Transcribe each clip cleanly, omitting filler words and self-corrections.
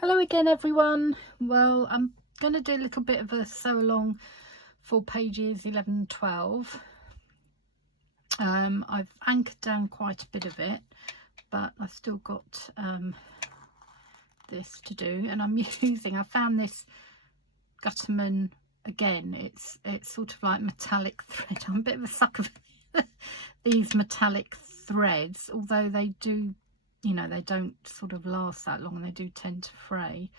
Hello again, everyone. Well, I'm going to do a little bit of a sew along for pages 11 and 12. I've anchored down quite a bit of it, but I've still got this to do, and I found this Gutterman again. It's sort of like metallic thread. I'm a bit of a sucker for these metallic threads, although they do, they don't sort of last that long and they do tend to fray.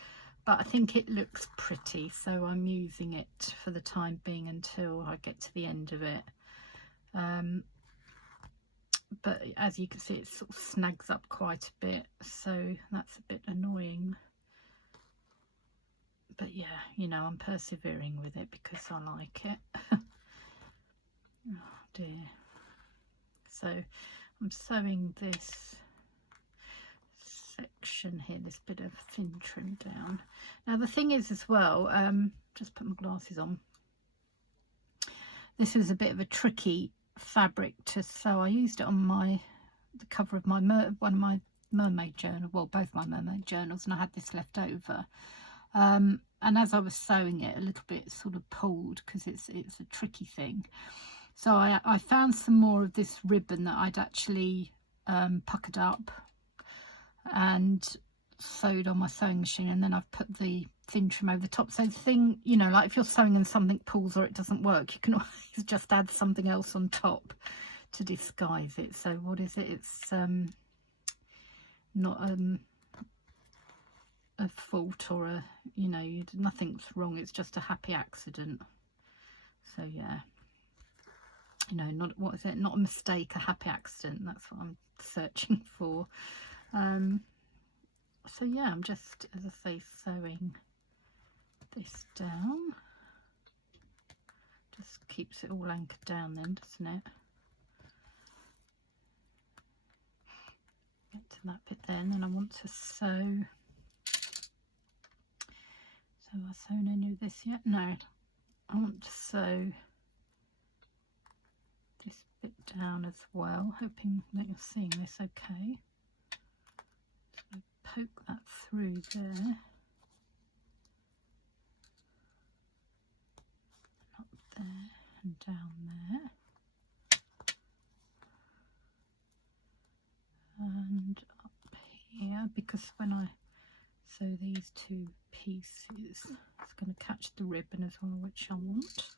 But I think it looks pretty, so I'm using it for the time being until I get to the end of it. But as you can see, it sort of snags up quite a bit, so that's a bit annoying. But yeah, I'm persevering with it because I like it. Oh dear. So I'm sewing this section here, this bit of thin trim down. Now the thing is as well, just put my glasses on, this was a bit of a tricky fabric to sew. I used it on the cover of one of my mermaid journal, well, both my mermaid journals, and I had this left over, and as I was sewing it, a little bit sort of pulled because it's a tricky thing. So I found some more of this ribbon that I'd actually puckered up and sewed on my sewing machine, and then I've put the thin trim over the top. So the thing, like if you're sewing and something pulls or it doesn't work, you can always just add something else on top to disguise it. So what is it? It's not a fault or a, nothing's wrong, it's just a happy accident. So yeah, not, what is it, not a mistake, a happy accident. That's what I'm searching for. So yeah, I'm just, as I say, sewing this down. Just keeps it all anchored down then, doesn't it? Get to that bit then, and I want to sew. So have I sewn any of this yet? No. I want to sew this bit down as well, hoping that you're seeing this okay. So poke that through there. Up there and down there. And up here, because when I sew these two pieces, it's going to catch the ribbon as well, which I want.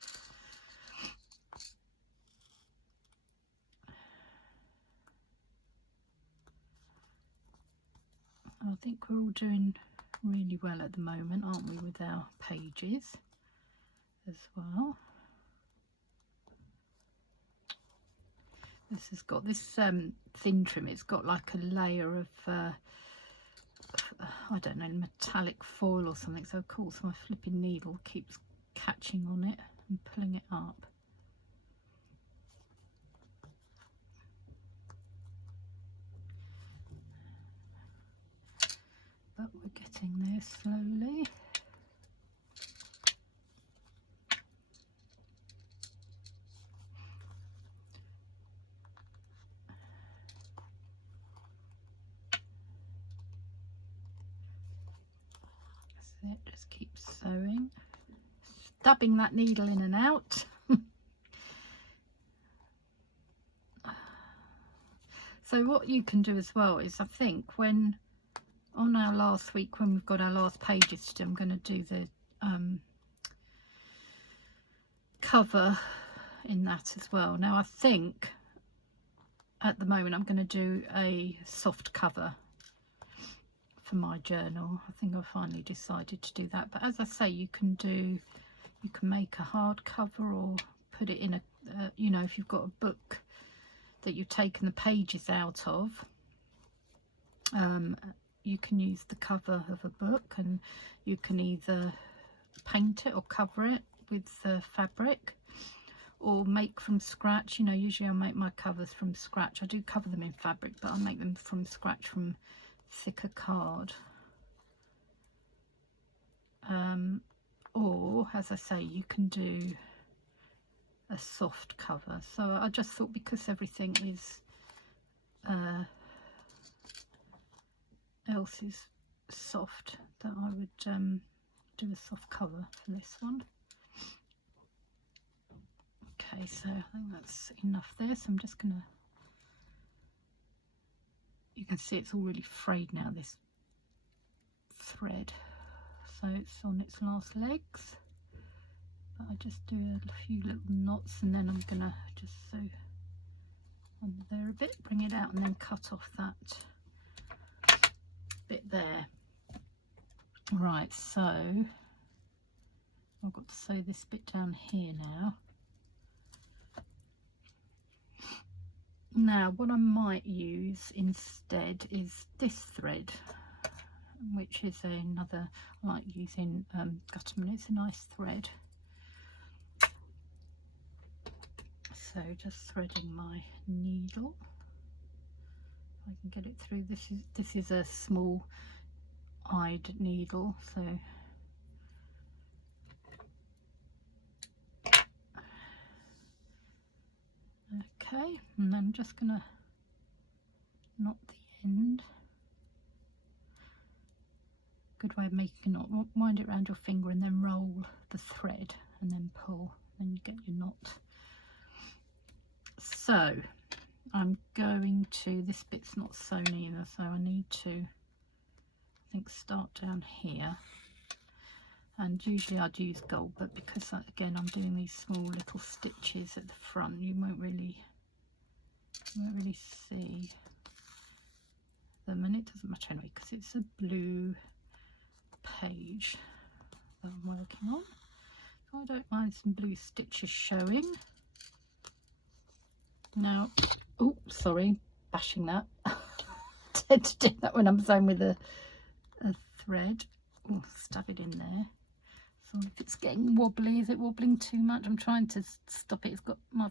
I think we're all doing really well at the moment, aren't we, with our pages as well. This has got this thin trim, it's got like a layer of I don't know, metallic foil or something, so of course my flipping needle keeps catching on it and pulling it up. But we're getting there slowly. That's it, just keep sewing, stabbing that needle in and out. So what you can do as well is, I think when on our last week, when we've got our last pages to do, I'm going to do the cover in that as well. Now I think at the moment I'm going to do a soft cover for my journal. I think I've finally decided to do that, but as I say, you can make a hard cover or put it in a if you've got a book that you've taken the pages out of, you can use the cover of a book, and you can either paint it or cover it with the fabric, or make from scratch. Usually I make my covers from scratch. I do cover them in fabric, but I make them from scratch from thicker card. Or as I say, you can do a soft cover. So I just thought, because everything is else is soft that I would do a soft cover for this one. Okay, so I think that's enough there, so I'm just gonna, you can see it's all really frayed now, this thread, so it's on its last legs. But I just do a few little knots, and then I'm gonna just sew under there a bit, bring it out, and then cut off that bit there. Right, so I've got to sew this bit down here now. Now what I might use instead is this thread, which is another, I like using Gutermann, it's a nice thread. So just threading my needle, if I can get it through. This is a small eyed needle, so okay, and then I'm just gonna knot the end. Good way of making a knot, wind it around your finger and then roll the thread and then pull, then you get your knot. So I'm going to, this bit's not sewn either, so I need to, I think, start down here. And usually I'd use gold, but because again I'm doing these small little stitches at the front, you won't really see them, and it doesn't matter anyway because it's a blue page that I'm working on, so I don't mind some blue stitches showing. Now, oh sorry, bashing that. I tend to do that when I'm sewing with a thread. Oh, stab it in there. So if it's getting wobbly, is it wobbling too much? I'm trying to stop it. It's got, my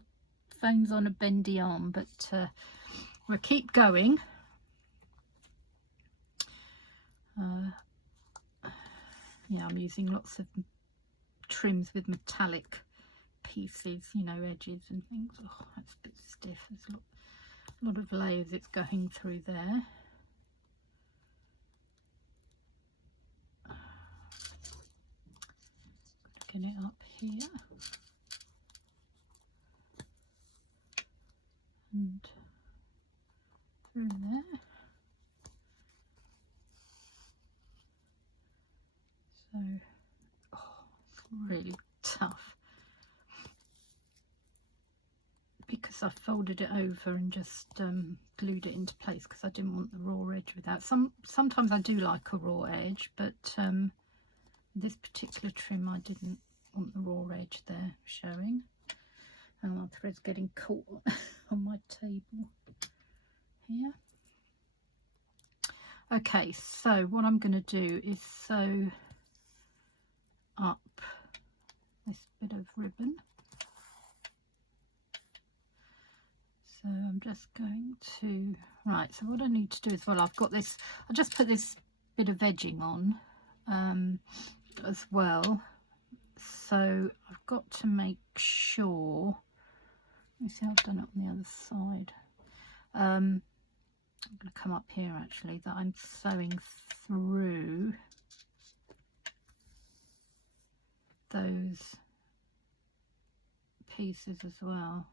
phone's on a bendy arm, but we'll keep going. Yeah, I'm using lots of trims with metallic pieces, you know, edges and things. Oh, that's a bit stiff. There's a lot of layers it's going through there. Get it up here and through there. So, oh, it's really tough because I folded it over and just glued it into place because I didn't want the raw edge without. Sometimes I do like a raw edge, but this particular trim I didn't want the raw edge there showing. And my thread's getting caught on my table here. Okay, so what I'm going to do is sew up this bit of ribbon. So I'm just going to, right, so what I need to do is, well, I've got this, I just put this bit of edging on as well. So I've got to make sure, let me see, I've done it on the other side. I'm going to come up here actually, that I'm sewing through those pieces as well.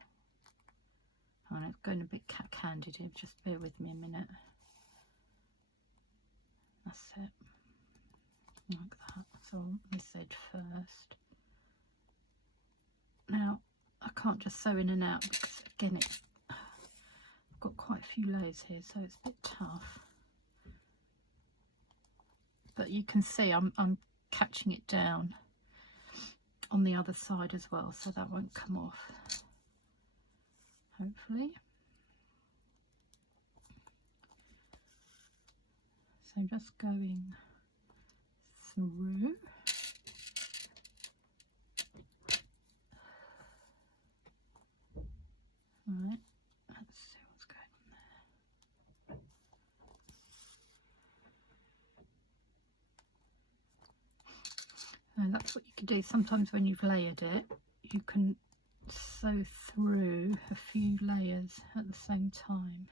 Oh, and it's going a bit cat-handed here, just bear with me a minute. That's it, like that. So this edge first. Now I can't just sew in and out because again it's, I've got quite a few layers here, so it's a bit tough. But you can see I'm catching it down on the other side as well, so that won't come off, hopefully. So just going through. Right, let's see what's going on there. And that's what you can do. Sometimes when you've layered it, you can sew through a few layers at the same time.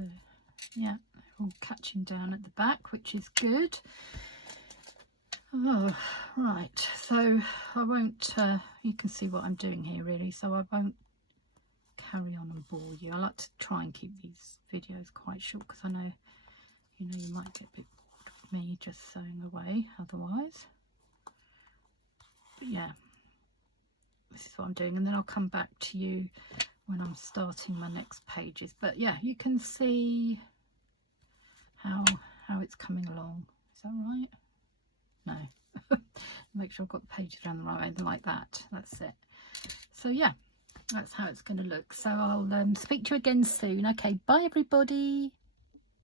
So yeah, they're all catching down at the back, which is good. Oh, right, so I won't, you can see what I'm doing here really, so I won't carry on and bore you. I like to try and keep these videos quite short because I know, you might get a bit bored of me just sewing away otherwise. But yeah, this is what I'm doing, and then I'll come back to you when I'm starting my next pages. But yeah, you can see how it's coming along. Is that right? No. Make sure I've got the pages around the right way, like that. That's it. So yeah, that's how it's going to look. So I'll speak to you again soon. Okay, bye everybody.